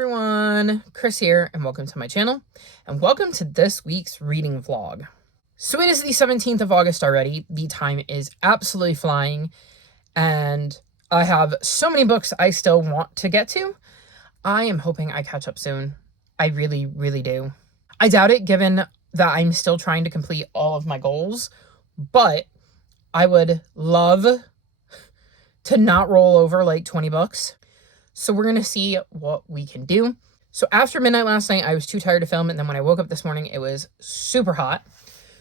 everyone, Chris here, and welcome to my channel, and welcome to this week's reading vlog. So it is the 17th of August already. The time is absolutely flying, and I have so many books I still want to get to. I am hoping I catch up soon. I really, really do. I doubt it, given that I'm still trying to complete all of my goals, but I would love to not roll over like 20 books. So we're going to see what we can do. So after midnight last night, I was too tired to film. And then when I woke up this morning, it was super hot.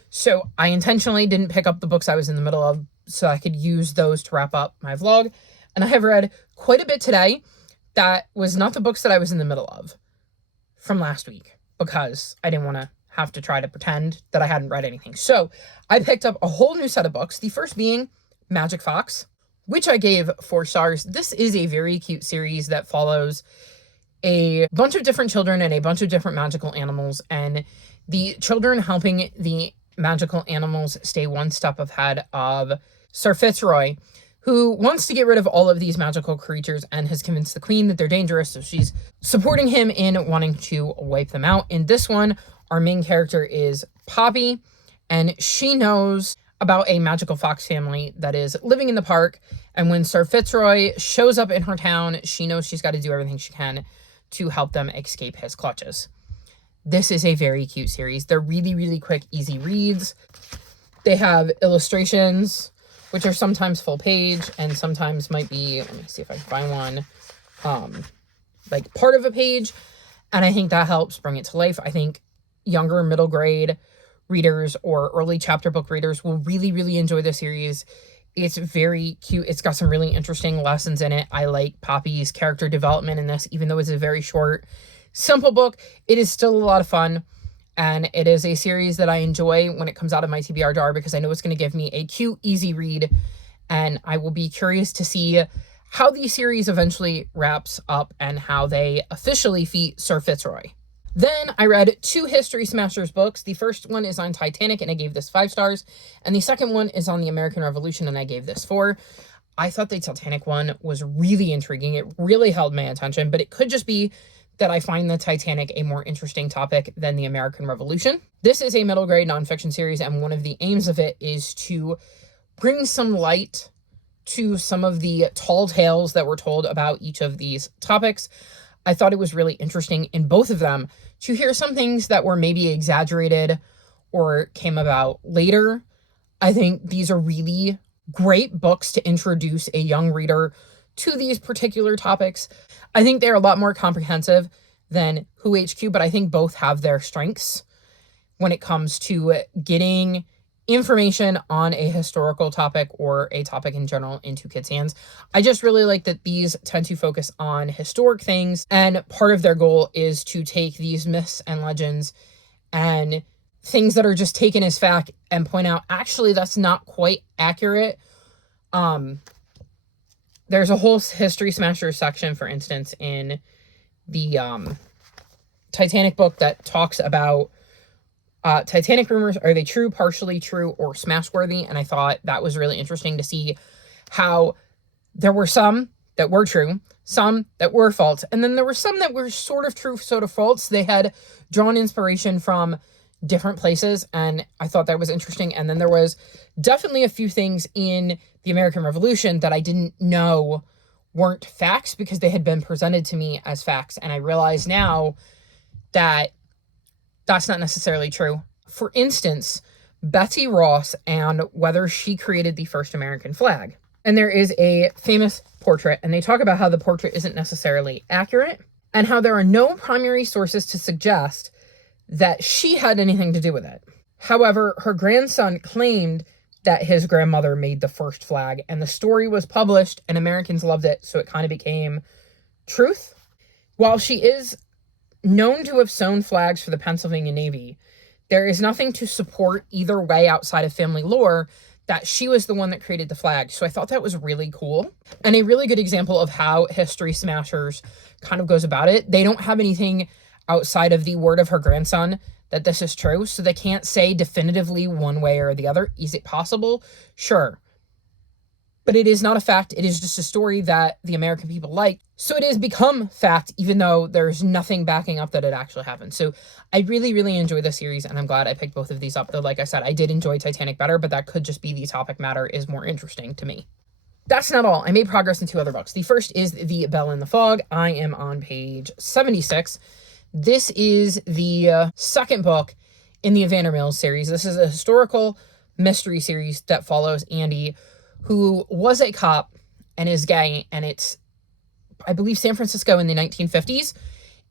So I intentionally didn't pick up the books I was in the middle of so I could use those to wrap up my vlog. And I have read quite a bit today that was not the books that I was in the middle of from last week, because I didn't want to have to try to pretend that I hadn't read anything. So I picked up a whole new set of books. The first being Magic Fox, which I gave 4 stars. This is a very cute series that follows a bunch of different children and a bunch of different magical animals, and the children helping the magical animals stay one step ahead of Sir Fitzroy, who wants to get rid of all of these magical creatures and has convinced the queen that they're dangerous, so she's supporting him in wanting to wipe them out. In this one, our main character is Poppy, and she knows about a magical fox family that is living in the park. And when Sir Fitzroy shows up in her town, she knows she's got to do everything she can to help them escape his clutches. This is a very cute series. They're really, really quick, easy reads. They have illustrations, which are sometimes full page and sometimes might be, let me see if I can find one, like part of a page. And I think that helps bring it to life. I think younger middle grade readers or early chapter book readers will really, really enjoy the series. It's very cute. It's got some really interesting lessons in it. I like Poppy's character development in this, even though it's a very short, simple book. It is still a lot of fun, and it is a series that I enjoy when it comes out of my TBR jar, because I know it's going to give me a cute, easy read, and I will be curious to see how the series eventually wraps up and how they officially defeat Sir Fitzroy. Then I read 2 History Smashers books. The first one is on Titanic, and I gave this 5 stars. And the second one is on the American Revolution, and I gave this 4. I thought the Titanic one was really intriguing. It really held my attention, but it could just be that I find the Titanic a more interesting topic than the American Revolution. This is a middle grade nonfiction series, and one of the aims of it is to bring some light to some of the tall tales that were told about each of these topics. I thought it was really interesting in both of them to hear some things that were maybe exaggerated or came about later. I think these are really great books to introduce a young reader to these particular topics. I think they're a lot more comprehensive than Who HQ, but I think both have their strengths when it comes to getting information on a historical topic or a topic in general into kids' hands. I just really like that these tend to focus on historic things, and part of their goal is to take these myths and legends and things that are just taken as fact and point out, actually, that's not quite accurate. There's a whole History Smashers section, for instance, in the Titanic book that talks about Titanic rumors. Are they true, partially true, or smash-worthy? And I thought that was really interesting to see how there were some that were true, some that were false, and then there were some that were sort of true, sort of false. They had drawn inspiration from different places, and I thought that was interesting. And then there was definitely a few things in the American Revolution that I didn't know weren't facts, because they had been presented to me as facts, and I realize now that that's not necessarily true. For instance, Betsy Ross and whether she created the first American flag. And there is a famous portrait, and they talk about how the portrait isn't necessarily accurate and how there are no primary sources to suggest that she had anything to do with it. However, her grandson claimed that his grandmother made the first flag, and the story was published and Americans loved it, so it kind of became truth. While she is known to have sewn flags for the Pennsylvania Navy, there is nothing to support either way outside of family lore that she was the one that created the flag. So I thought that was really cool, and a really good example of how History Smashers kind of goes about it. They don't have anything outside of the word of her grandson that this is true, so they can't say definitively one way or the other. Is it possible? Sure. But it is not a fact. It is just a story that the American people like. So it has become fact, even though there's nothing backing up that it actually happened. So I really, really enjoy the series, and I'm glad I picked both of these up. Though, like I said, I did enjoy Titanic better, but that could just be the topic matter is more interesting to me. That's not all. I made progress in 2 other books. The first is The Bell in the Fog. I am on page 76. This is the second book in the Evander Mills series. This is a historical mystery series that follows Andy, who was a cop and is gay, and it's, I believe, San Francisco in the 1950s,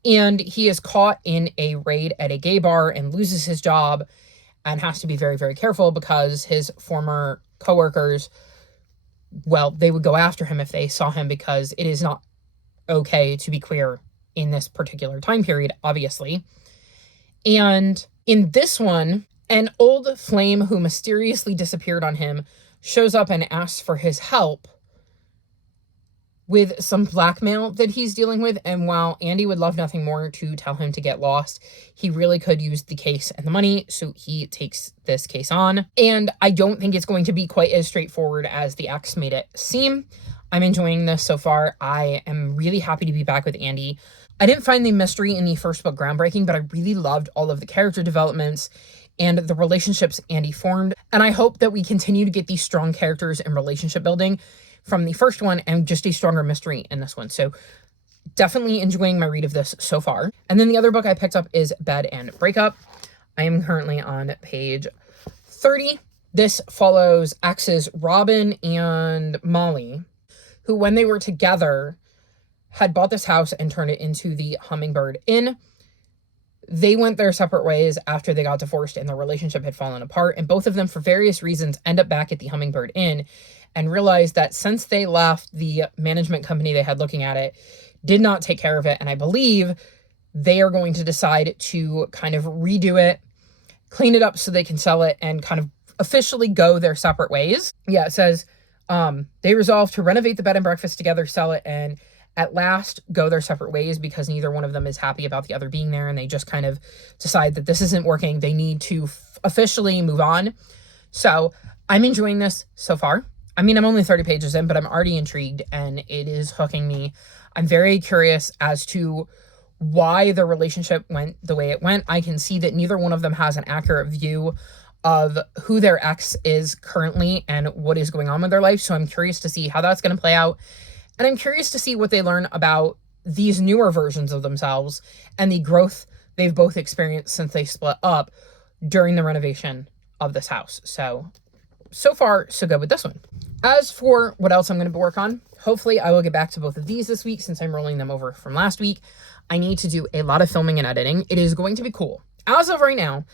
and he is caught in a raid at a gay bar and loses his job and has to be very, very careful because his former coworkers, well, they would go after him if they saw him, because it is not okay to be queer in this particular time period, obviously. And in this one, an old flame who mysteriously disappeared on him shows up and asks for his help with some blackmail that he's dealing with. And while Andy would love nothing more to tell him to get lost, he really could use the case and the money, so he takes this case on. And I don't think it's going to be quite as straightforward as the ex made it seem. I'm enjoying this so far. I am really happy to be back with Andy. I didn't find the mystery in the first book groundbreaking, but I really loved all of the character developments and the relationships Andy formed. And I hope that we continue to get these strong characters and relationship building from the first one, and just a stronger mystery in this one. So definitely enjoying my read of this so far. And then the other book I picked up is Bed and Breakup. I am currently on page 30. This follows exes Robin and Molly, who, when they were together, had bought this house and turned it into the Hummingbird Inn. They went their separate ways after they got divorced and their relationship had fallen apart, and both of them, for various reasons, end up back at the Hummingbird Inn and realize that since they left, the management company they had looking at it did not take care of it, and I believe they are going to decide to kind of redo it, clean it up so they can sell it, and kind of officially go their separate ways. Yeah, it says they resolve to renovate the bed and breakfast together, sell it, and at last go their separate ways because neither one of them is happy about the other being there, and they just kind of decide that this isn't working. They need to officially move on. So I'm enjoying this so far. I mean, I'm only 30 pages in, but I'm already intrigued, and it is hooking me. I'm very curious as to why the relationship went the way it went. I can see that neither one of them has an accurate view of who their ex is currently and what is going on with their life. So I'm curious to see how that's going to play out. And I'm curious to see what they learn about these newer versions of themselves and the growth they've both experienced since they split up during the renovation of this house. So far, so good with this one. As for what else I'm going to work on, hopefully I will get back to both of these this week since I'm rolling them over from last week. I need to do a lot of filming and editing. It is going to be cool. As of right now,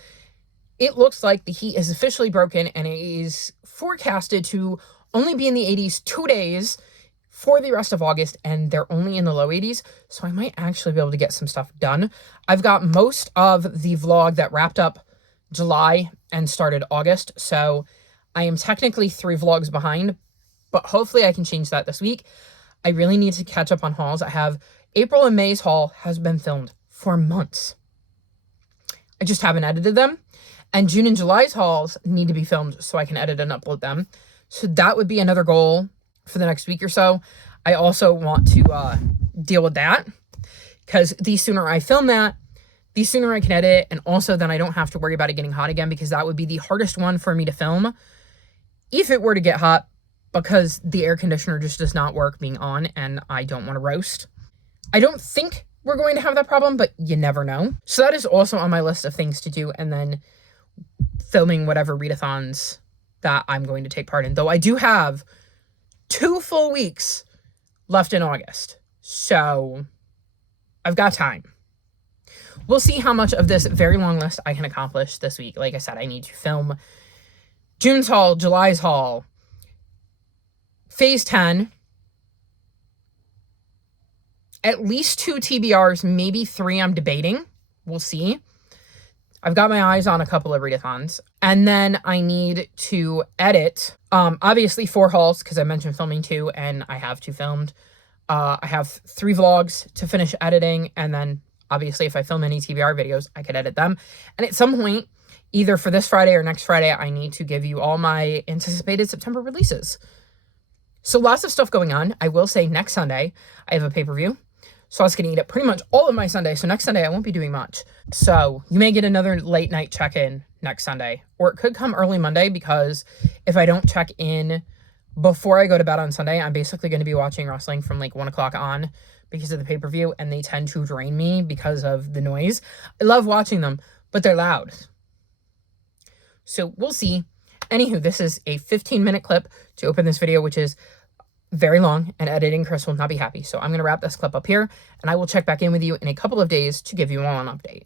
it looks like the heat is officially broken, and it is forecasted to only be in the 80s 2 days for the rest of August, and they're only in the low 80s, so I might actually be able to get some stuff done. I've got most of the vlog that wrapped up July and started August, so I am technically 3 vlogs behind, but hopefully I can change that this week. I really need to catch up on hauls. I have April and May's haul has been filmed for months. I just haven't edited them. And June and July's hauls need to be filmed so I can edit and upload them. So that would be another goal for the next week or so. I also want to deal with that, because the sooner I film that, the sooner I can edit, and also then I don't have to worry about it getting hot again, because that would be the hardest one for me to film if it were to get hot, because the air conditioner just does not work being on, and I don't want to roast. I don't think we're going to have that problem, but you never know. So that is also on my list of things to do, and then filming whatever readathons that I'm going to take part in. Though I do have 2 full weeks left in August, so I've got time. We'll see how much of this very long list I can accomplish this week. Like I said, I need to film June's haul, July's haul, Phase 10, at least 2 TBRs, maybe 3 I'm debating. We'll see. I've got my eyes on a couple of readathons. And then I need to edit, obviously 4 hauls, because I mentioned filming 2, and I have 2 filmed. I have 3 vlogs to finish editing, and then obviously if I film any TBR videos, I could edit them. And at some point, either for this Friday or next Friday, I need to give you all my anticipated September releases. So lots of stuff going on. I will say next Sunday, I have a pay-per-view. So I was going to eat up pretty much all of my Sunday. So next Sunday, I won't be doing much. So you may get another late night check-in next Sunday. Or it could come early Monday, because if I don't check in before I go to bed on Sunday, I'm basically going to be watching wrestling from like 1 o'clock on because of the pay-per-view. And they tend to drain me because of the noise. I love watching them, but they're loud. So we'll see. Anywho, this is a 15-minute clip to open this video, which is very long, and editing Chris will not be happy. So I'm going to wrap this clip up here, and I will check back in with you in a couple of days to give you all an update.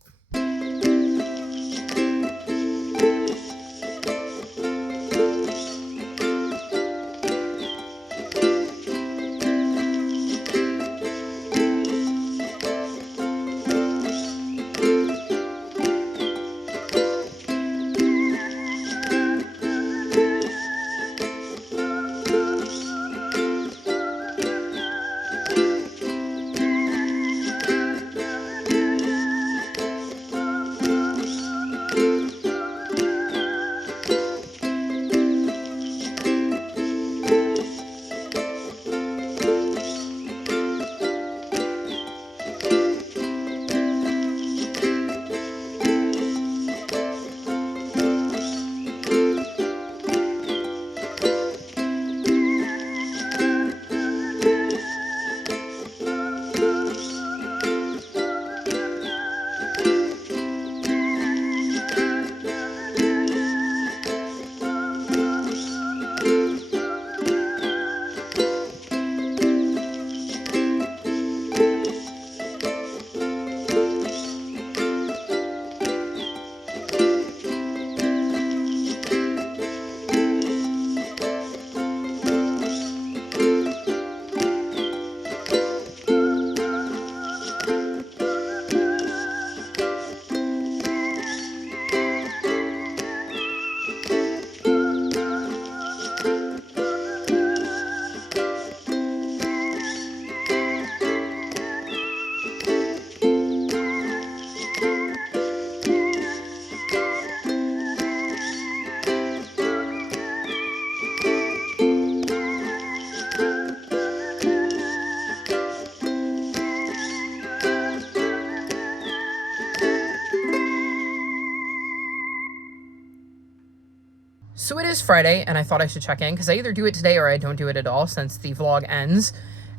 So it is Friday, and I thought I should check in, because I either do it today or I don't do it at all, since the vlog ends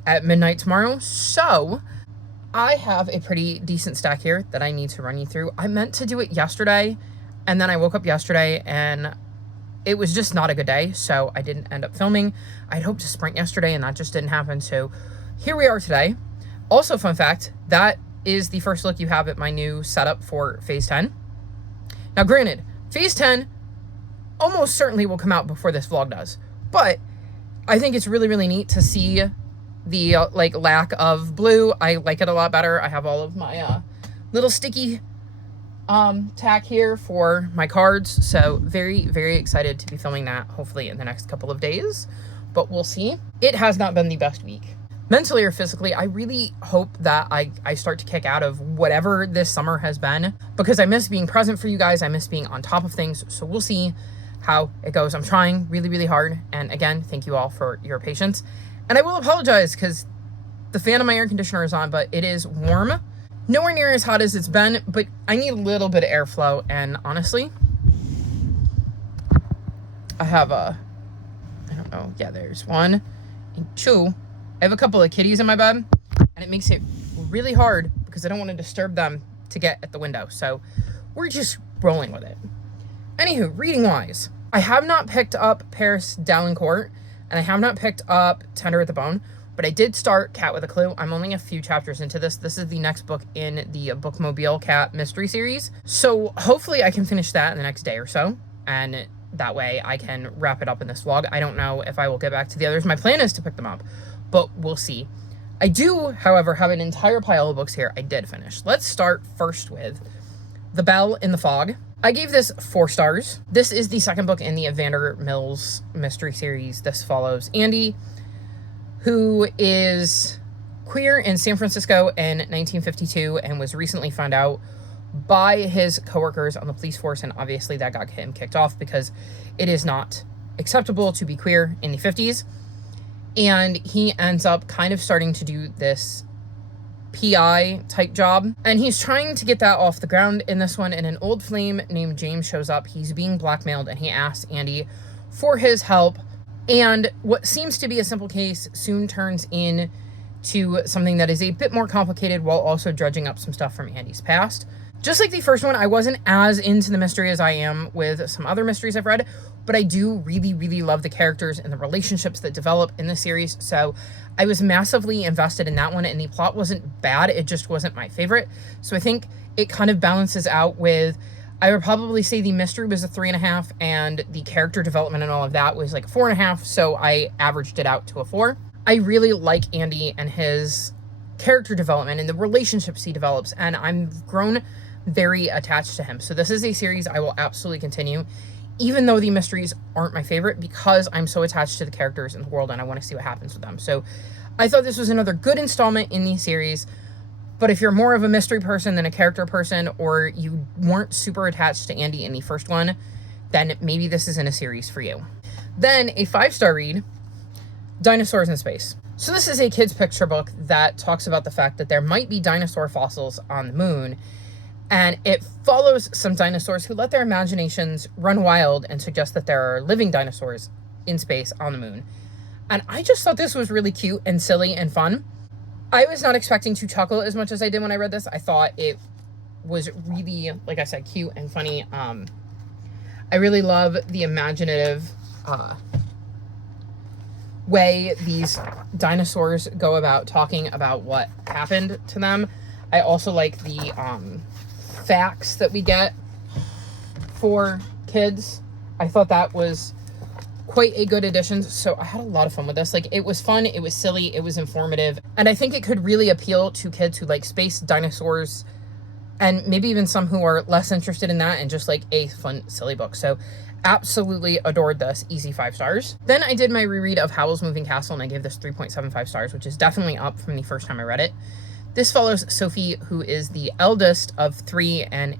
at midnight tomorrow. So I have a pretty decent stack here that I need to run you through. I meant to do it yesterday, and then I woke up yesterday and it was just not a good day, so I didn't end up filming. I'd hoped to sprint yesterday, and that just didn't happen. So here we are today. Also, fun fact, that is the first look you have at my new setup for Phase 10. Now, granted, Phase 10 almost certainly will come out before this vlog does, but I think it's really, really neat to see the like lack of blue. I like it a lot better. I have all of my little sticky tack here for my cards, so very, very excited to be filming that hopefully in the next couple of days, but we'll see. It has not been the best week, mentally or physically. I really hope that I start to kick out of whatever this summer has been, because I miss being present for you guys. I miss being on top of things, so we'll see how it goes. I'm trying really, really hard, and again, thank you all for your patience. And I will apologize because the fan of my air conditioner is on, but it is warm. Nowhere near as hot as it's been, but I need a little bit of airflow, and honestly, I have I don't know, yeah, there's 1 and 2. I have a couple of kitties in my bed, and it makes it really hard because I don't want to disturb them to get at the window, so we're just rolling with it. Anywho, reading-wise, I have not picked up Paris Dalincourt, and I have not picked up Tender at the Bone, but I did start Cat with a Clue. I'm only a few chapters into this. This is the next book in the Bookmobile Cat mystery series, so hopefully I can finish that in the next day or so, and that way I can wrap it up in this vlog. I don't know if I will get back to the others. My plan is to pick them up, but we'll see. I do, however, have an entire pile of books here I did finish. Let's start first with The Bell in the Fog. I gave this 4 stars. This is the second book in the Evander Mills mystery series. This follows Andy, who is queer in San Francisco in 1952 and was recently found out by his coworkers on the police force, and obviously that got him kicked off because it is not acceptable to be queer in the 50s. and he ends up kind of starting to do this PI type job, and he's trying to get that off the ground in this one, and an old flame named James shows up. He's being blackmailed, and he asks Andy for his help, and what seems to be a simple case soon turns into something that is a bit more complicated, while also dredging up some stuff from Andy's past. Just like the first one, I wasn't as into the mystery as I am with some other mysteries I've read, but I do really, really love the characters and the relationships that develop in the series, so I was massively invested in that one, and the plot wasn't bad, it just wasn't my favorite. So I think it kind of balances out with, I would probably say the mystery was a 3.5, and the character development and all of that was like a 4.5, so I averaged it out to a 4. I really like Andy and his character development and the relationships he develops, and I've grown very attached to him. So this is a series I will absolutely continue, even though the mysteries aren't my favorite, because I'm so attached to the characters in the world and I want to see what happens with them. So I thought this was another good installment in the series, but if you're more of a mystery person than a character person, or you weren't super attached to Andy in the first one, then maybe this isn't a series for you. Then a 5-star read, Dinosaurs in Space. So this is a kid's picture book that talks about the fact that there might be dinosaur fossils on the moon, and it follows some dinosaurs who let their imaginations run wild and suggest that there are living dinosaurs in space on the moon. And I just thought this was really cute and silly and fun. I was not expecting to chuckle as much as I did when I read this. I thought it was really, like I said, cute and funny. I really love the imaginative way these dinosaurs go about talking about what happened to them. I also like the facts that we get for kids. I thought that was quite a good addition, so I had a lot of fun with this. Like, it was fun, it was silly, it was informative, and I think it could really appeal to kids who like space, dinosaurs, and maybe even some who are less interested in that and just like a fun, silly book. So absolutely adored this. Easy 5 stars. Then I did my reread of Howl's Moving Castle, and I gave this 3.75 stars, which is definitely up from the first time I read it. This follows Sophie, who is the eldest of 3, and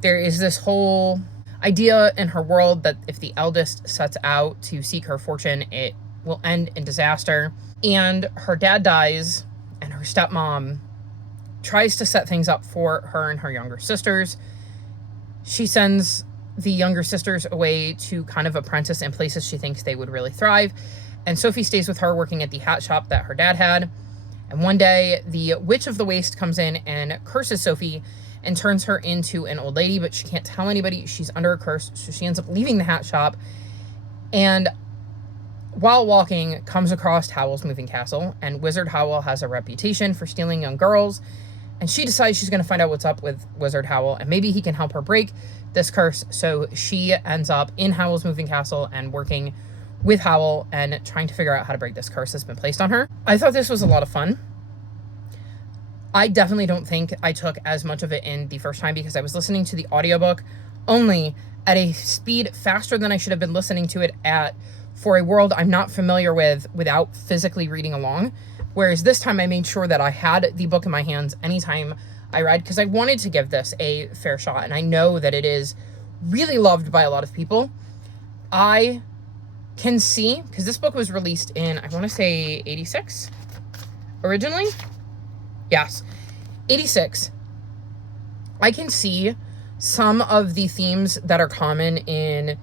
there is this whole idea in her world that if the eldest sets out to seek her fortune, it will end in disaster. And her dad dies, and her stepmom tries to set things up for her and her younger sisters. She sends the younger sisters away to kind of apprentice in places she thinks they would really thrive, and Sophie stays with her working at the hat shop that her dad had. And one day, the Witch of the Waste comes in and curses Sophie and turns her into an old lady, but she can't tell anybody she's under a curse, so she ends up leaving the hat shop, and while walking, comes across Howl's Moving Castle, and Wizard Howl has a reputation for stealing young girls, and she decides she's going to find out what's up with Wizard Howl, and maybe he can help her break this curse. So she ends up in Howl's Moving Castle and working with Howl and trying to figure out how to break this curse that's been placed on her. I thought this was a lot of fun. I definitely don't think I took as much of it in the first time, because I was listening to the audiobook only at a speed faster than I should have been listening to it at for a world I'm not familiar with without physically reading along. Whereas this time I made sure that I had the book in my hands anytime I read, because I wanted to give this a fair shot, and I know that it is really loved by a lot of people. I can see, because this book was released in, I want to say 86 originally. Yes, 86. I can see some of the themes that are common in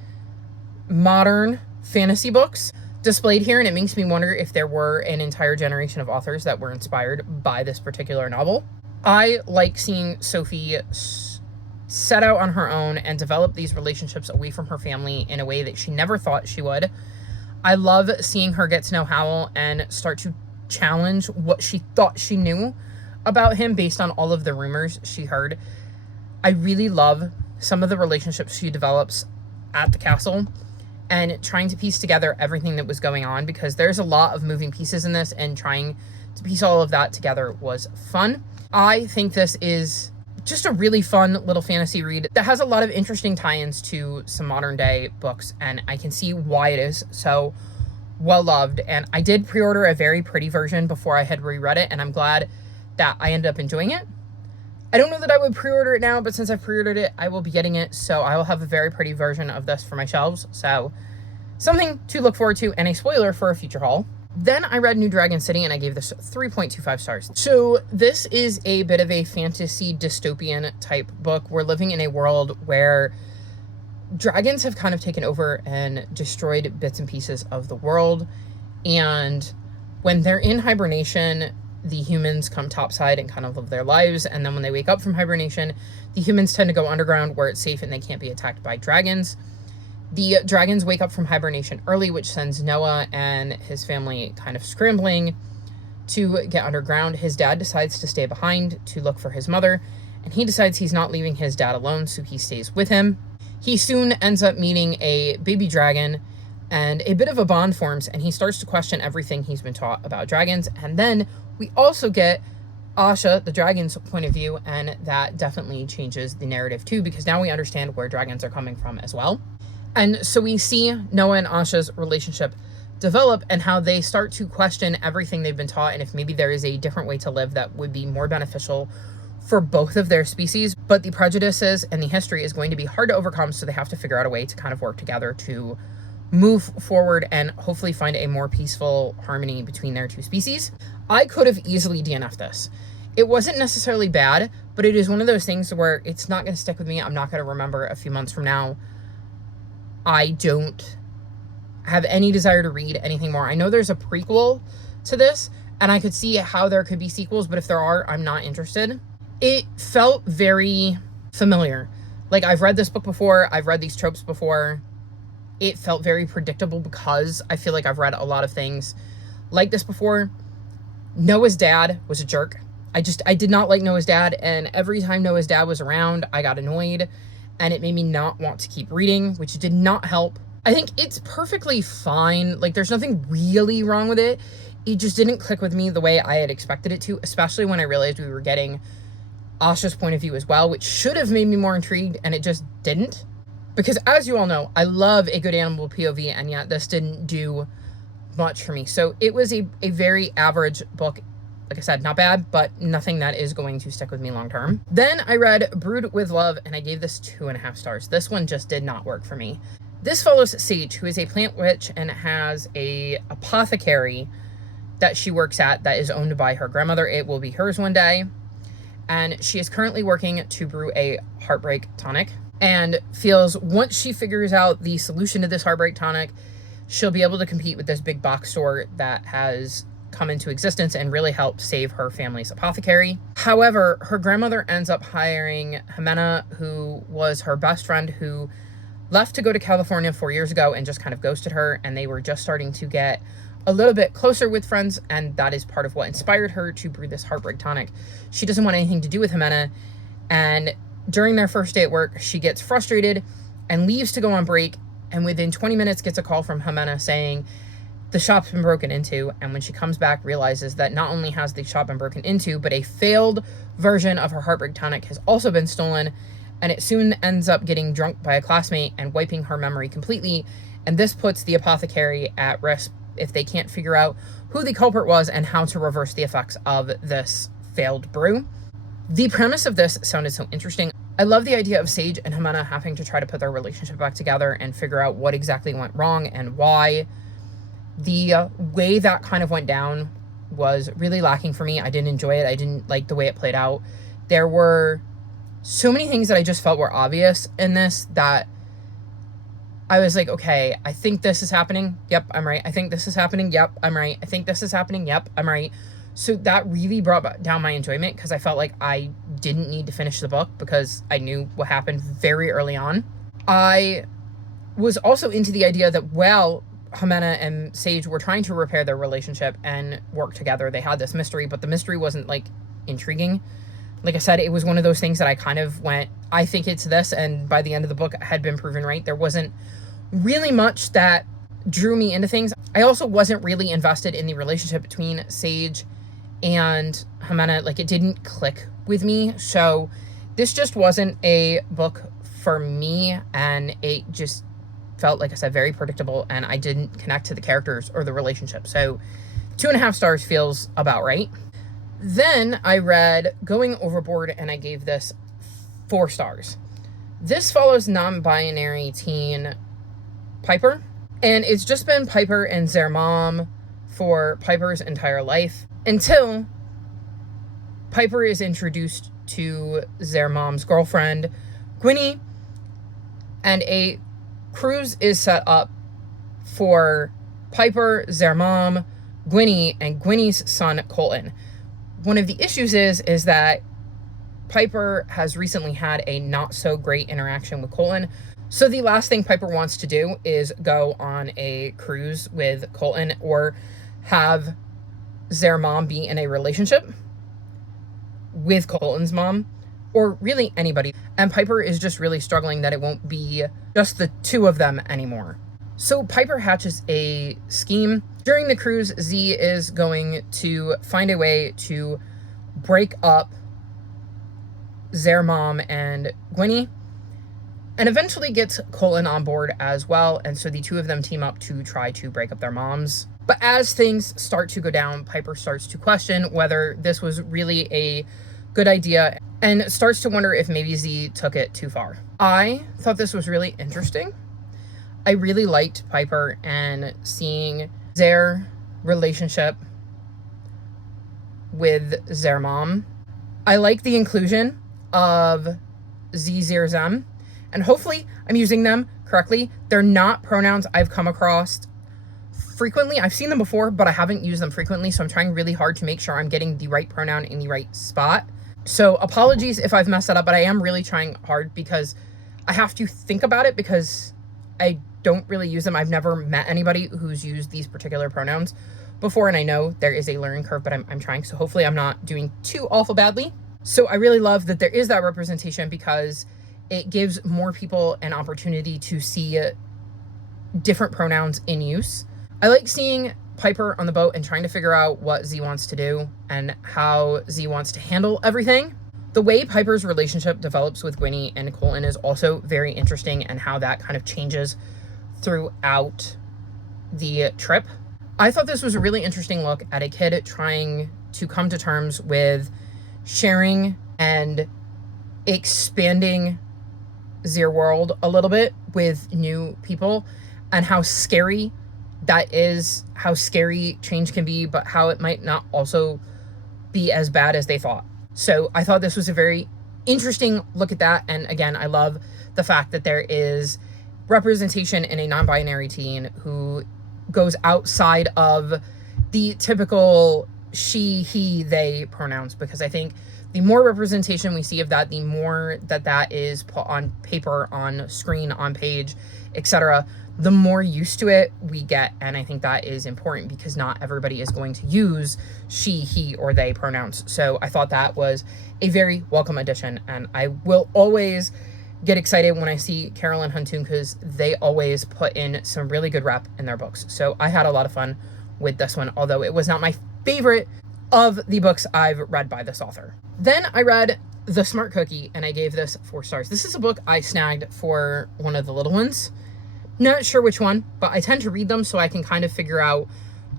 modern fantasy books displayed here, and it makes me wonder if there were an entire generation of authors that were inspired by this particular novel. I like seeing Sophie set out on her own and develop these relationships away from her family in a way that she never thought she would. I love seeing her get to know Howl and start to challenge what she thought she knew about him based on all of the rumors she heard. I really love some of the relationships she develops at the castle and trying to piece together everything that was going on, because there's a lot of moving pieces in this, and trying to piece all of that together was fun. I think this is just a really fun little fantasy read that has a lot of interesting tie-ins to some modern day books, and I can see why it is so well loved. And I did pre-order a very pretty version before I had reread it, and I'm glad that I ended up enjoying it. I don't know that I would pre-order it now, but since I've pre-ordered it, I will be getting it, so I will have a very pretty version of this for my shelves. So something to look forward to, and a spoiler for a future haul. Then I read New Dragon City and I gave this 3.25 stars. So this is a bit of a fantasy dystopian type book. We're living in a world where dragons have kind of taken over and destroyed bits and pieces of the world. And when they're in hibernation, the humans come topside and kind of live their lives. And then when they wake up from hibernation, the humans tend to go underground where it's safe and they can't be attacked by dragons. The dragons wake up from hibernation early, which sends Noah and his family kind of scrambling to get underground. His dad decides to stay behind to look for his mother, and he decides he's not leaving his dad alone, so he stays with him. He soon ends up meeting a baby dragon, and a bit of a bond forms, and he starts to question everything he's been taught about dragons. And then we also get Asha, the dragon's point of view, and that definitely changes the narrative too, because now we understand where dragons are coming from as well. And so we see Noah and Asha's relationship develop and how they start to question everything they've been taught, and if maybe there is a different way to live that would be more beneficial for both of their species. But the prejudices and the history is going to be hard to overcome, so they have to figure out a way to kind of work together to move forward and hopefully find a more peaceful harmony between their two species. I could have easily DNF'd this. It wasn't necessarily bad, but it is one of those things where it's not going to stick with me. I'm not going to remember a few months from now. I don't have any desire to read anything more. I know there's a prequel to this, and I could see how there could be sequels, but if there are, I'm not interested. It felt very familiar. Like, I've read this book before, I've read these tropes before. It felt very predictable because I feel like I've read a lot of things like this before. Noah's dad was a jerk. I did not like Noah's dad, and every time Noah's dad was around, I got annoyed. And it made me not want to keep reading, which did not help. I think it's perfectly fine. Like, there's nothing really wrong with it. It just didn't click with me the way I had expected it to, especially when I realized we were getting Asha's point of view as well, which should have made me more intrigued, and it just didn't. Because as you all know, I love a good animal POV, and yet this didn't do much for me. So it was a very average book. Like I said, not bad, but nothing that is going to stick with me long term. Then I read Brood with Love, and I gave this 2.5 stars. This one just did not work for me. This follows Sage, who is a plant witch and has a apothecary that she works at that is owned by her grandmother. It will be hers one day. And she is currently working to brew a heartbreak tonic, and feels once she figures out the solution to this heartbreak tonic, she'll be able to compete with this big box store that has come into existence and really help save her family's apothecary. However, her grandmother ends up hiring Jimena, who was her best friend, who left to go to California 4 years ago and just kind of ghosted her, and they were just starting to get a little bit closer with friends, and that is part of what inspired her to brew this heartbreak tonic. She doesn't want anything to do with Jimena, and during their first day at work, she gets frustrated and leaves to go on break, and within 20 minutes gets a call from Jimena saying the shop's been broken into, and when she comes back, realizes that not only has the shop been broken into, but a failed version of her heartbreak tonic has also been stolen, and it soon ends up getting drunk by a classmate and wiping her memory completely, and this puts the apothecary at risk if they can't figure out who the culprit was and how to reverse the effects of this failed brew. The premise of this sounded so interesting. I love the idea of Sage and Jimena having to try to put their relationship back together and figure out what exactly went wrong and why. The way that kind of went down was really lacking for me. I didn't enjoy it. I didn't like the way it played out. There were so many things that I just felt were obvious in this that I was like, okay, I think this is happening. Yep, I'm right. I think this is happening. Yep, I'm right. I think this is happening. Yep, I'm right. So that really brought down my enjoyment because I felt like I didn't need to finish the book because I knew what happened very early on. I was also into the idea that, well, Jimena and Sage were trying to repair their relationship and work together. They had this mystery, but the mystery wasn't, like, intriguing. Like I said, it was one of those things that I kind of went, I think it's this, and by the end of the book, I had been proven right. There wasn't really much that drew me into things. I also wasn't really invested in the relationship between Sage and Jimena. Like, it didn't click with me, so this just wasn't a book for me, and it just felt, like I said, very predictable, and I didn't connect to the characters or the relationship. So 2.5 stars feels about right. Then I read Going Overboard, and I gave this 4 stars. This follows non-binary teen Piper, and it's just been Piper and their mom for Piper's entire life until Piper is introduced to their mom's girlfriend, Gwynnie, and a cruise is set up for Piper, their mom, Gwynnie, and Gwynnie's son, Colton. One of the issues is that Piper has recently had a not so great interaction with Colton. So the last thing Piper wants to do is go on a cruise with Colton or have their mom be in a relationship with Colton's mom, or really anybody. And Piper is just really struggling that it won't be just the two of them anymore. So Piper hatches a scheme. During the cruise, Z is going to find a way to break up their mom and Gwynnie, and eventually gets Colton on board as well. And so the two of them team up to try to break up their moms. But as things start to go down, Piper starts to question whether this was really a good idea and starts to wonder if maybe Z took it too far. I thought this was really interesting. I really liked Piper and seeing their relationship with their mom. I like the inclusion of Z, Zir, Zem, and hopefully I'm using them correctly. They're not pronouns I've come across frequently. I've seen them before, but I haven't used them frequently, so I'm trying really hard to make sure I'm getting the right pronoun in the right spot. So apologies if I've messed that up, but I am really trying hard because I have to think about it because I don't really use them. I've never met anybody who's used these particular pronouns before, and I know there is a learning curve, but I'm trying, so hopefully I'm not doing too awful badly. So I really love that there is that representation because it gives more people an opportunity to see different pronouns in use. I like seeing Piper on the boat and trying to figure out what Z wants to do and how Z wants to handle everything. The way Piper's relationship develops with Gwynnie and Colton is also very interesting, and how that kind of changes throughout the trip. I thought this was a really interesting look at a kid trying to come to terms with sharing and expanding their world a little bit with new people, and how scary that is, how scary change can be, but how it might not also be as bad as they thought. So I thought this was a very interesting look at that. And again, I love the fact that there is representation in a non-binary teen who goes outside of the typical she, he, they pronouns, because I think the more representation we see of that, the more that is put on paper, on screen, on page, etc., the more used to it we get. And I think that is important because not everybody is going to use she, he, or they pronouns. So I thought that was a very welcome addition, and I will always get excited when I see Carolyn Huntoon because they always put in some really good rep in their books. So I had a lot of fun with this one, although it was not my favorite of the books I've read by this author. Then I read The Smart Cookie, and I gave this 4 stars. This is a book I snagged for one of the little ones. Not sure which one, but I tend to read them so I can kind of figure out,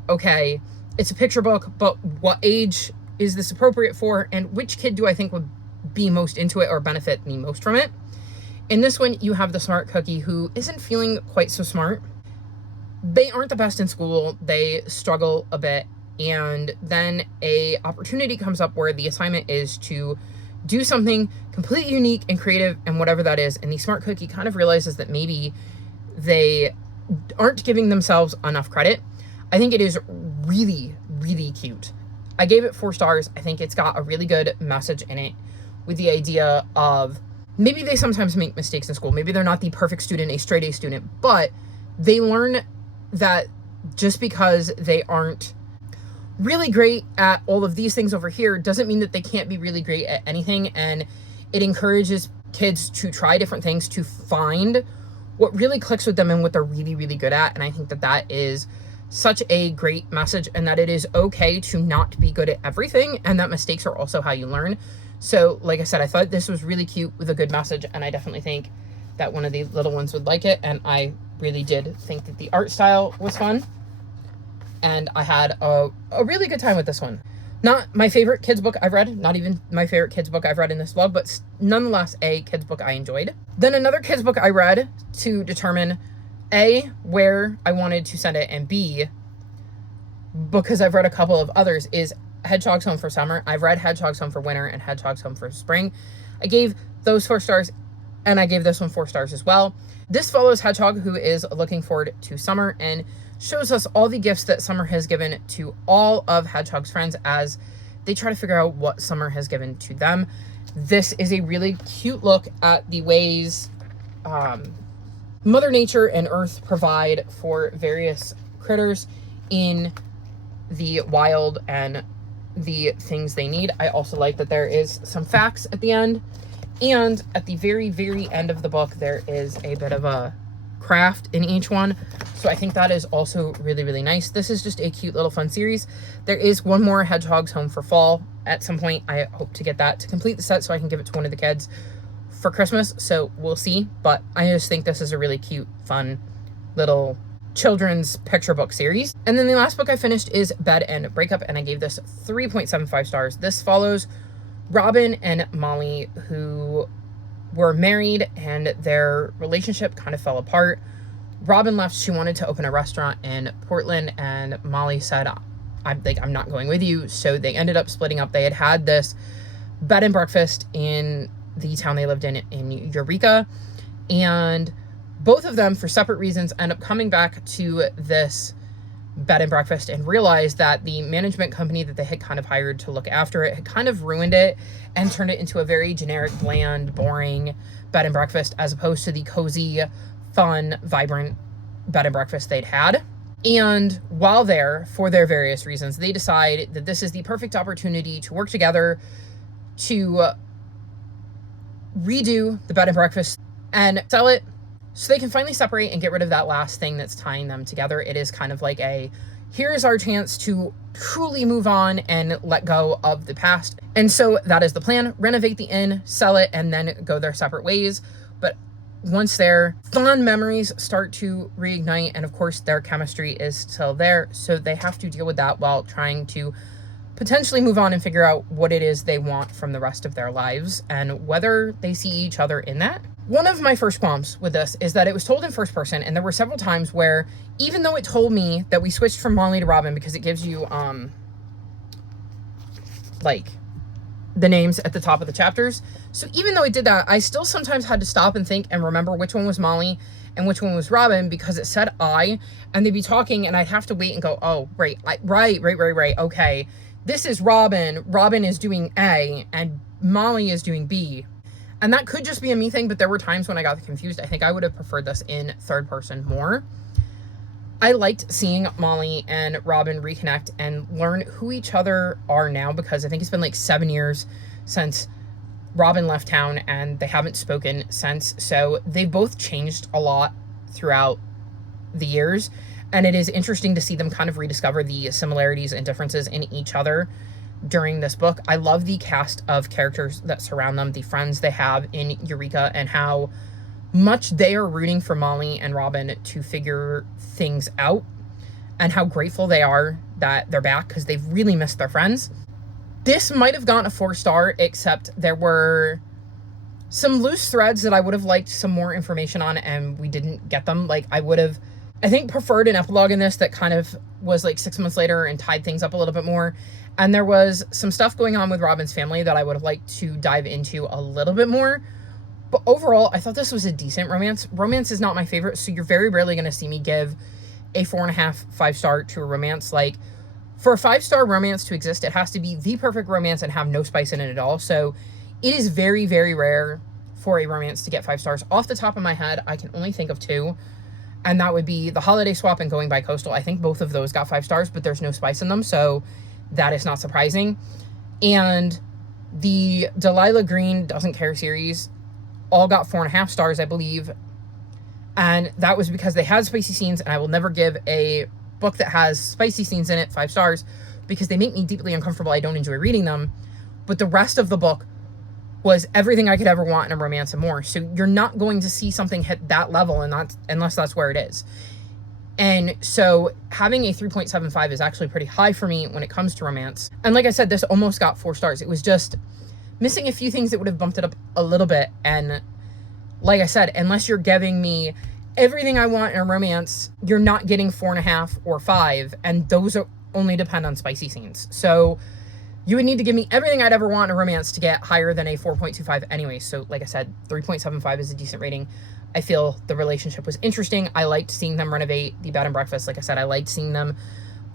okay, it's a picture book, but what age is this appropriate for, and which kid do I think would be most into it or benefit me most from it? In this one, you have the smart cookie who isn't feeling quite so smart. They aren't the best in school. They struggle a bit. And then a opportunity comes up where the assignment is to do something completely unique and creative, and whatever that is. And the smart cookie kind of realizes that maybe they aren't giving themselves enough credit. I think it is really, really cute. I gave it 4 stars. I think it's got a really good message in it with the idea of maybe they sometimes make mistakes in school. Maybe they're not the perfect student, a straight A student, but they learn that just because they aren't really great at all of these things over here doesn't mean that they can't be really great at anything. And it encourages kids to try different things, to find what really clicks with them and what they're really, really good at. And I think that that is such a great message, and that it is okay to not be good at everything, and that mistakes are also how you learn. So like I said, I thought this was really cute with a good message, and I definitely think that one of the little ones would like it. And I really did think that the art style was fun, and I had a really good time with this one. Not my favorite kids book I've read, not even my favorite kids book I've read in this vlog, but nonetheless a kids book I enjoyed. Then another kids book I read to determine A, where I wanted to send it, and B, because I've read a couple of others, is Hedgehog's Home for Summer. I've read Hedgehog's Home for Winter and Hedgehog's Home for Spring. I gave those 4 stars, and I gave this one 4 stars as well. This follows Hedgehog, who is looking forward to summer, and shows us all the gifts that summer has given to all of Hedgehog's friends as they try to figure out what summer has given to them. This is a really cute look at the ways Mother Nature and Earth provide for various critters in the wild and the things they need. I also like that there is some facts at the end, and at the very, very end of the book, there is a bit of a craft in each one. So I think that is also really, really nice. This is just a cute little fun series. There is one more Hedgehog's Home for Fall at some point. I hope to get that to complete the set so I can give it to one of the kids for Christmas. So we'll see. But I just think this is a really cute, fun little children's picture book series. And then the last book I finished is Bed and Breakup, and I gave this 3.75 stars. This follows Robin and Molly, who were married and their relationship kind of fell apart. Robin left. She wanted to open a restaurant in Portland, and Molly said, I'm not going with you. So they ended up splitting up. They had this bed and breakfast in the town they lived in Eureka, and both of them, for separate reasons, end up coming back to this bed and breakfast and realized that the management company that they had kind of hired to look after it had kind of ruined it and turned it into a very generic, bland, boring bed and breakfast, as opposed to the cozy, fun, vibrant bed and breakfast they'd had. And while there, for their various reasons, they decide that this is the perfect opportunity to work together to redo the bed and breakfast and sell it, so they can finally separate and get rid of that last thing that's tying them together. It is kind of like here's our chance to truly move on and let go of the past. And so that is the plan. Renovate the inn, sell it, and then go their separate ways. But once their fond memories start to reignite, and of course their chemistry is still there, so they have to deal with that while trying to potentially move on and figure out what it is they want from the rest of their lives and whether they see each other in that. One of my first qualms with this is that it was told in first person, and there were several times where, even though it told me that we switched from Molly to Robin because it gives you, like, the names at the top of the chapters. So even though it did that, I still sometimes had to stop and think and remember which one was Molly and which one was Robin, because it said I, and they'd be talking, and I'd have to wait and go, oh, right, okay. This is Robin. Robin is doing A, and Molly is doing B. And that could just be a me thing, but there were times when I got confused. I think I would have preferred this in third person more. I liked seeing Molly and Robin reconnect and learn who each other are now, because I think it's been like 7 years since Robin left town and they haven't spoken since. So they've both changed a lot throughout the years. And it is interesting to see them kind of rediscover the similarities and differences in each other during this book. I love the cast of characters that surround them, the friends they have in Eureka, and how much they are rooting for Molly and Robin to figure things out, and how grateful they are that they're back because they've really missed their friends. This might have gotten a 4-star, except there were some loose threads that I would have liked some more information on, and we didn't get them. Like, I would have, I think, preferred an epilogue in this that kind of was like 6 months later and tied things up a little bit more. And there was some stuff going on with Robin's family that I would have liked to dive into a little bit more. But overall, I thought this was a decent romance. Romance is not my favorite, so you're very rarely going to see me give a 4.5, 5-star to a romance. Like, for a 5-star romance to exist, it has to be the perfect romance and have no spice in it at all. So it is very, very rare for a romance to get 5 stars. Off the top of my head, I can only think of 2. And that would be The Holiday Swap and Going Bi-Coastal. I think both of those got 5 stars, but there's no spice in them, so that is not surprising. And the Delilah Green Doesn't Care series all got 4.5 stars, I believe. And that was because they had spicy scenes, and I will never give a book that has spicy scenes in it 5 stars because they make me deeply uncomfortable. I don't enjoy reading them. But the rest of the book was everything I could ever want in a romance and more. So you're not going to see something hit that level unless that's where it is. And so having a 3.75 is actually pretty high for me when it comes to romance. And like I said, this almost got 4 stars. It was just missing a few things that would have bumped it up a little bit. And like I said, unless you're giving me everything I want in a romance, you're not getting 4.5 or 5. And those only depend on spicy scenes. So you would need to give me everything I'd ever want in a romance to get higher than a 4.25 anyway. So like I said, 3.75 is a decent rating. I feel the relationship was interesting. I liked seeing them renovate the bed and breakfast. Like I said, I liked seeing them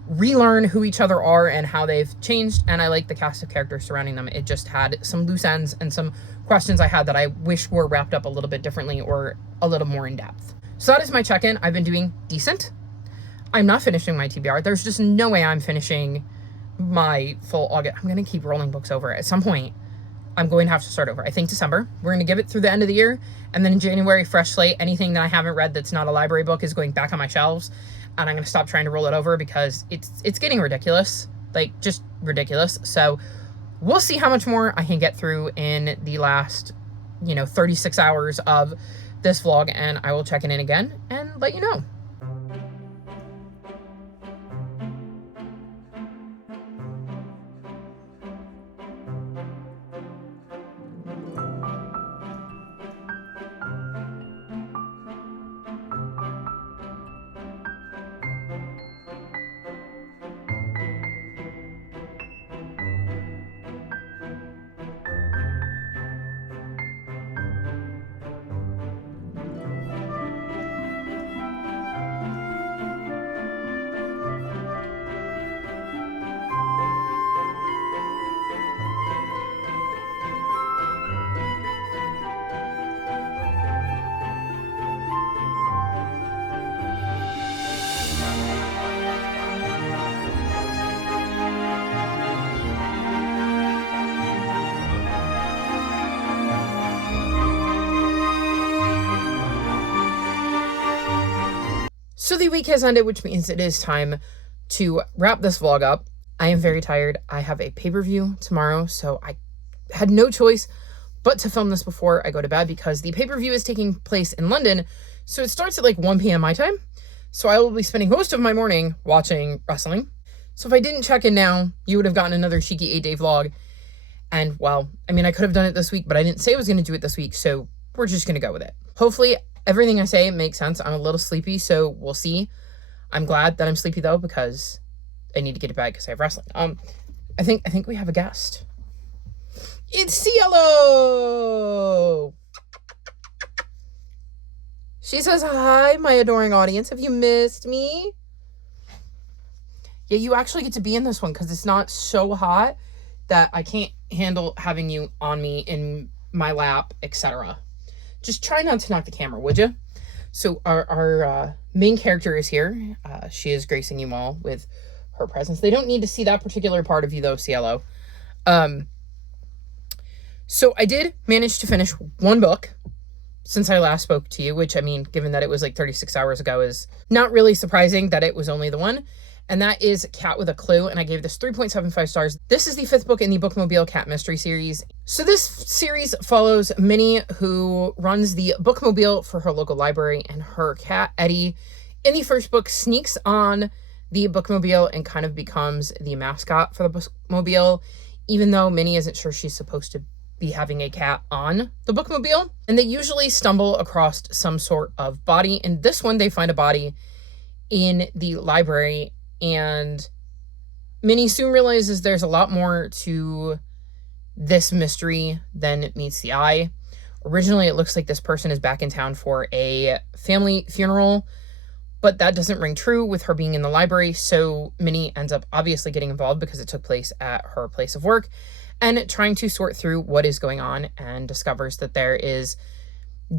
relearn who each other are and how they've changed. And I like the cast of characters surrounding them. It just had some loose ends and some questions I had that I wish were wrapped up a little bit differently or a little more in depth. So that is my check-in. I've been doing decent. I'm not finishing my TBR. There's just no way I'm finishing my full August. I'm going to keep rolling books over. At some point, I'm going to have to start over. I think December. We're going to give it through the end of the year. And then in January, fresh slate. Anything that I haven't read that's not a library book is going back on my shelves. And I'm going to stop trying to roll it over because it's getting ridiculous. Like, just ridiculous. So we'll see how much more I can get through in the last, 36 hours of this vlog. And I will check in again and let you know. So the week has ended, which means it is time to wrap this vlog up. I am very tired. I have a pay-per-view tomorrow, so I had no choice but to film this before I go to bed because the pay-per-view is taking place in London, so it starts at like 1 p.m. my time. So I will be spending most of my morning watching wrestling. So if I didn't check in now, you would have gotten another cheeky 8-day vlog. And well, I mean, I could have done it this week, but I didn't say I was going to do it this week, so we're just going to go with it. Hopefully everything I say makes sense. I'm a little sleepy, so we'll see. I'm glad that I'm sleepy though, because I need to get to bed because I have wrestling. I think we have a guest. It's Cielo! She says, hi, my adoring audience. Have you missed me? Yeah, you actually get to be in this one because it's not so hot that I can't handle having you on me in my lap, etc. Just try not to knock the camera, would you? So our main character is here. She is gracing you all with her presence. They don't need to see that particular part of you, though, Cielo. So I did manage to finish one book since I last spoke to you, which, I mean, given that it was like 36 hours ago, is not really surprising that it was only the one. And that is Cat with a Clue, and I gave this 3.75 stars. This is the 5th book in the Bookmobile Cat Mystery series. So this series follows Minnie, who runs the Bookmobile for her local library, and her cat, Eddie, in the first book, sneaks on the Bookmobile and kind of becomes the mascot for the Bookmobile, even though Minnie isn't sure she's supposed to be having a cat on the Bookmobile. And they usually stumble across some sort of body. In this one, they find a body in the library, and Minnie soon realizes there's a lot more to this mystery than meets the eye. Originally, it looks like this person is back in town for a family funeral, but that doesn't ring true with her being in the library, so Minnie ends up obviously getting involved because it took place at her place of work, and trying to sort through what is going on, and discovers that there is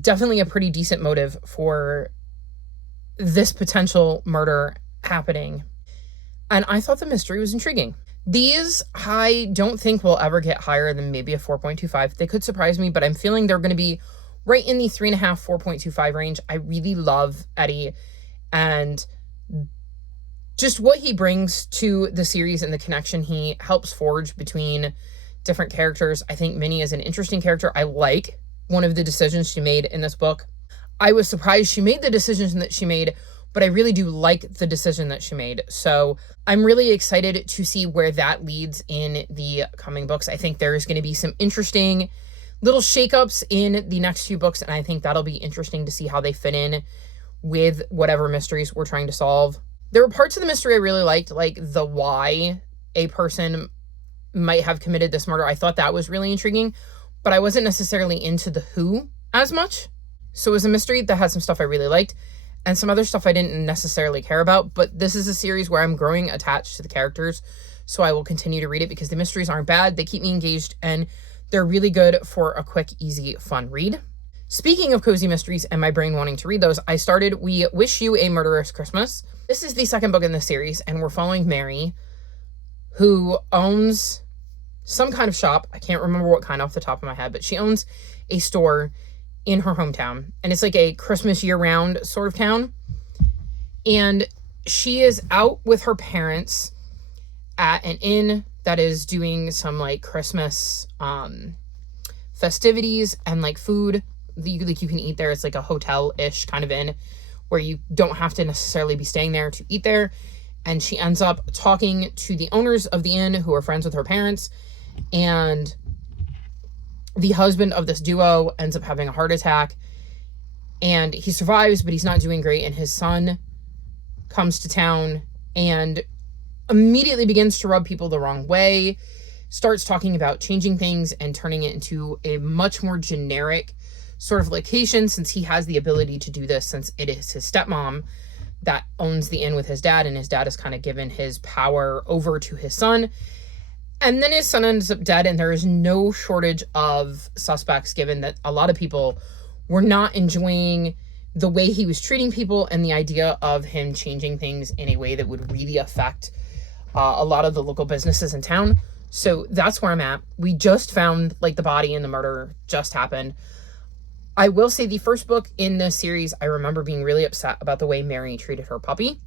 definitely a pretty decent motive for this potential murder happening. And I thought the mystery was intriguing. These, I don't think will ever get higher than maybe a 4.25. They could surprise me, but I'm feeling they're going to be right in the 3.5, 4.25 range. I really love Eddie and just what he brings to the series and the connection he helps forge between different characters. I think Minnie is an interesting character. I like one of the decisions she made in this book. I was surprised she made the decisions that she made, but I really do like the decision that she made. So I'm really excited to see where that leads in the coming books. I think there's going to be some interesting little shakeups in the next few books, and I think that'll be interesting to see how they fit in with whatever mysteries we're trying to solve. There were parts of the mystery I really liked, like the why a person might have committed this murder. I thought that was really intriguing, but I wasn't necessarily into the who as much. So it was a mystery that had some stuff I really liked and some other stuff I didn't necessarily care about. But this is a series where I'm growing attached to the characters, so I will continue to read it because the mysteries aren't bad. They keep me engaged and they're really good for a quick, easy, fun read. Speaking of cozy mysteries and my brain wanting to read those, I started We Wish You a Murderous Christmas. This is the second book in the series, and we're following Mary, who owns some kind of shop. I can't remember what kind off the top of my head, but she owns a store in her hometown, and it's like a Christmas year-round sort of town. And she is out with her parents at an inn that is doing some like Christmas festivities and like food. You can eat there. It's like a hotel-ish kind of inn where you don't have to necessarily be staying there to eat there. And she ends up talking to the owners of the inn who are friends with her parents. And the husband of this duo ends up having a heart attack. And he survives, but he's not doing great. And his son comes to town and immediately begins to rub people the wrong way, starts talking about changing things and turning it into a much more generic sort of location, since he has the ability to do this, since it is his stepmom that owns the inn with his dad, and his dad has kind of given his power over to his son. And then his son ends up dead, and there is no shortage of suspects, given that a lot of people were not enjoying the way he was treating people and the idea of him changing things in a way that would really affect a lot of the local businesses in town. So that's where I'm at. We just found like the body and the murder just happened. I will say the first book in this series, I remember being really upset about the way Mary treated her puppy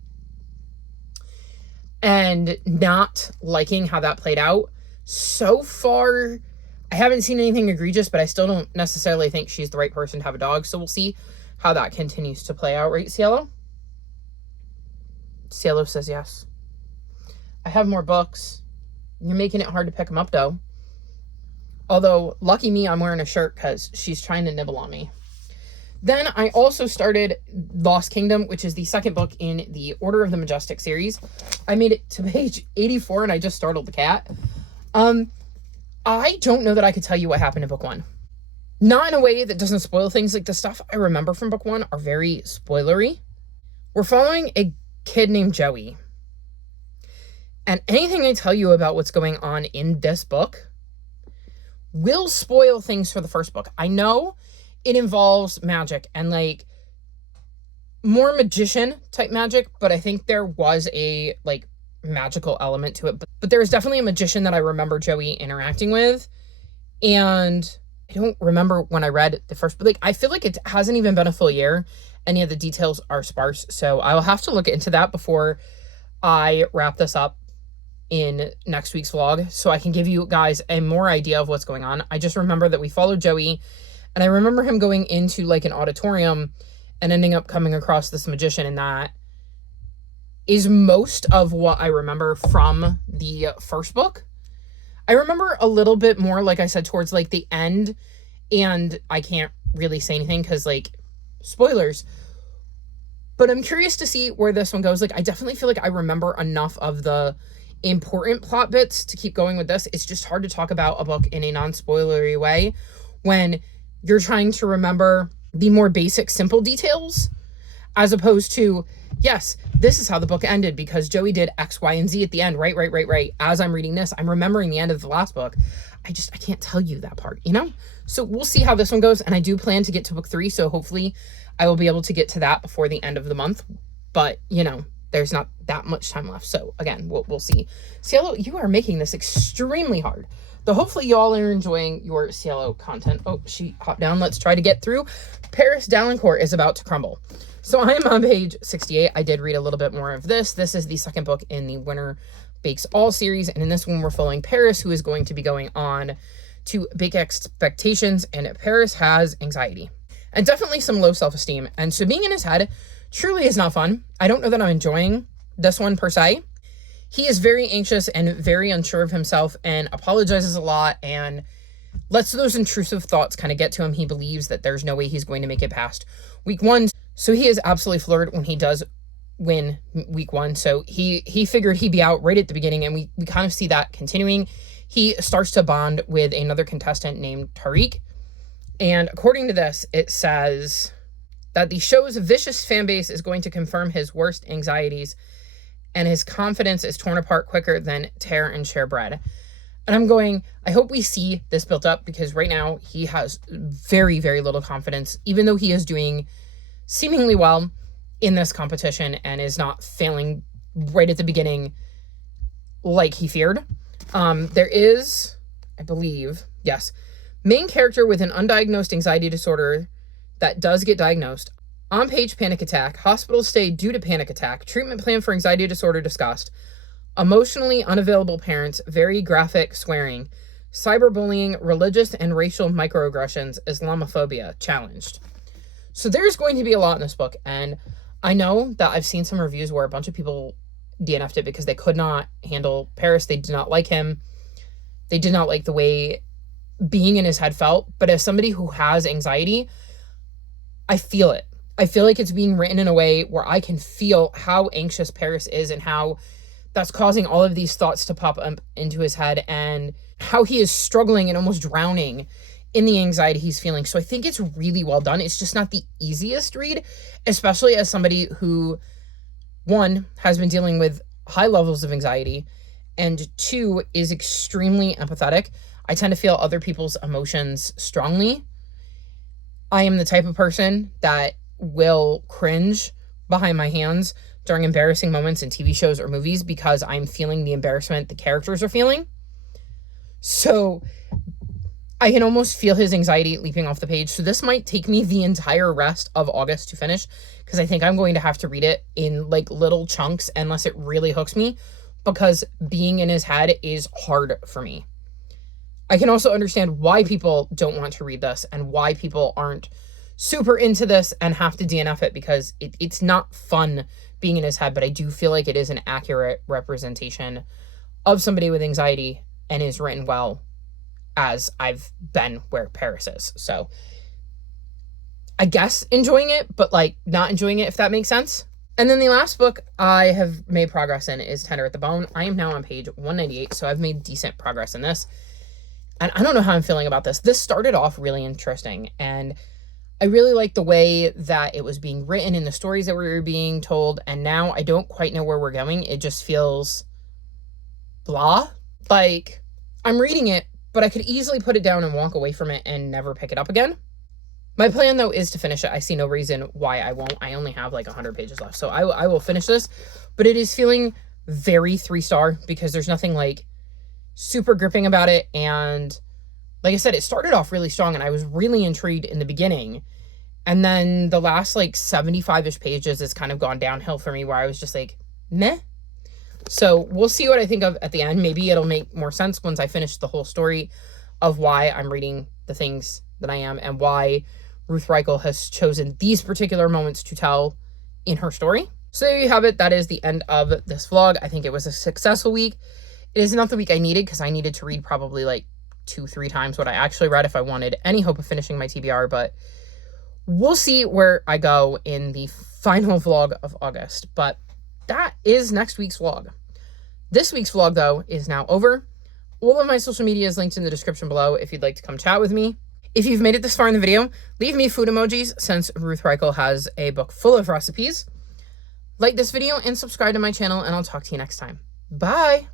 and not liking how that played out. So far, I haven't seen anything egregious, but I still don't necessarily think she's the right person to have a dog. So we'll see how that continues to play out, right, Cielo? Cielo says yes. I have more books. You're making it hard to pick them up, though. Although, lucky me, I'm wearing a shirt because she's trying to nibble on me. Then I also started Lost Kingdom, which is the second book in the Order of the Majestic series. I made it to page 84 and I just startled the cat. I don't know that I could tell you what happened in book one. Not in a way that doesn't spoil things. Like the stuff I remember from book one are very spoilery. We're following a kid named Joey. And anything I tell you about what's going on in this book will spoil things for the first book. I know it involves magic and like more magician type magic, but I think there was a like magical element to it. But there was definitely a magician that I remember Joey interacting with. And I don't remember when I read the first, but like I feel like it hasn't even been a full year. Any of the details are sparse. So I will have to look into that before I wrap this up in next week's vlog, so I can give you guys a more idea of what's going on. I just remember that we followed Joey, and I remember him going into like an auditorium and ending up coming across this magician, and that is most of what I remember from the first book. I remember a little bit more, like I said, towards like the end, and I can't really say anything because like spoilers, but I'm curious to see where this one goes. Like I definitely feel like I remember enough of the important plot bits to keep going with this. It's just hard to talk about a book in a non-spoilery way when you're trying to remember the more basic, simple details, as opposed to, yes, this is how the book ended because Joey did X, Y, and Z at the end. Right. As I'm reading this, I'm remembering the end of the last book. I can't tell you that part, you know? So we'll see how this one goes. And I do plan to get to book 3. So hopefully I will be able to get to that before the end of the month. But, you know, there's not that much time left. So again, we'll see. Cielo, you are making this extremely hard. Though hopefully you all are enjoying your Cielo content. Oh, she hopped down. Let's try to get through. Paris Dalincourt is about to crumble. So I am on page 68. I did read a little bit more of this. This is the second book in the Winter Bakes All series. And in this one, we're following Paris, who is going to be going on to Bake Expectations. And Paris has anxiety and definitely some low self-esteem. And so being in his head truly is not fun. I don't know that I'm enjoying this one per se. He is very anxious and very unsure of himself and apologizes a lot and lets those intrusive thoughts kind of get to him. He believes that there's no way he's going to make it past week 1. So he is absolutely floored when he does win week 1. So he figured he'd be out right at the beginning, and we kind of see that continuing. He starts to bond with another contestant named Tariq. And according to this, it says that the show's vicious fan base is going to confirm his worst anxieties, and his confidence is torn apart quicker than tear and share bread. And I'm going, I hope we see this built up, because right now he has very, very little confidence, even though he is doing seemingly well in this competition and is not failing right at the beginning like he feared. There is, I believe, yes, main character with an undiagnosed anxiety disorder that does get diagnosed. On-page panic attack, hospital stay due to panic attack, treatment plan for anxiety disorder discussed, emotionally unavailable parents, very graphic swearing, cyberbullying, religious and racial microaggressions, Islamophobia challenged. So there's going to be a lot in this book, and I know that I've seen some reviews where a bunch of people DNF'd it because they could not handle Paris. They did not like him. They did not like the way being in his head felt. But as somebody who has anxiety, I feel it. I feel like it's being written in a way where I can feel how anxious Paris is and how that's causing all of these thoughts to pop up into his head, and how he is struggling and almost drowning in the anxiety he's feeling. So I think it's really well done. It's just not the easiest read, especially as somebody who, 1, has been dealing with high levels of anxiety, and 2, is extremely empathetic. I tend to feel other people's emotions strongly. I am the type of person that will cringe behind my hands during embarrassing moments in TV shows or movies because I'm feeling the embarrassment the characters are feeling. So I can almost feel his anxiety leaping off the page. So this might take me the entire rest of August to finish, because I think I'm going to have to read it in like little chunks unless it really hooks me, because being in his head is hard for me. I can also understand why people don't want to read this and why people aren't super into this and have to DNF it, because it's not fun being in his head, but I do feel like it is an accurate representation of somebody with anxiety and is written well, as I've been where Paris is. So I guess enjoying it, but like not enjoying it, if that makes sense. And then the last book I have made progress in is Tender at the Bone. I am now on page 198, so I've made decent progress in this. And I don't know how I'm feeling about this. This started off really interesting, and I really like the way that it was being written in the stories that were being told, and now I don't quite know where we're going. It just feels blah. Like, I'm reading it, but I could easily put it down and walk away from it and never pick it up again. My plan, though, is to finish it. I see no reason why I won't. I only have like 100 pages left, so I will finish this. But it is feeling very 3-star, because there's nothing like super gripping about it. And like I said, it started off really strong, and I was really intrigued in the beginning. And then the last like 75-ish pages has kind of gone downhill for me, where I was just like, meh. So we'll see what I think of at the end. Maybe it'll make more sense once I finish the whole story of why I'm reading the things that I am, and why Ruth Reichl has chosen these particular moments to tell in her story. So there you have it. That is the end of this vlog. I think it was a successful week. It is not the week I needed, because I needed to read probably like 2-3 times what I actually read if I wanted any hope of finishing my TBR, but we'll see where I go in the final vlog of August. But that is next week's vlog. This week's vlog, though, is now over. All of my social media is linked in the description below if you'd like to come chat with me. If you've made it this far in the video, leave me food emojis, since Ruth Reichl has a book full of recipes. Like this video and subscribe to my channel, and I'll talk to you next time. Bye!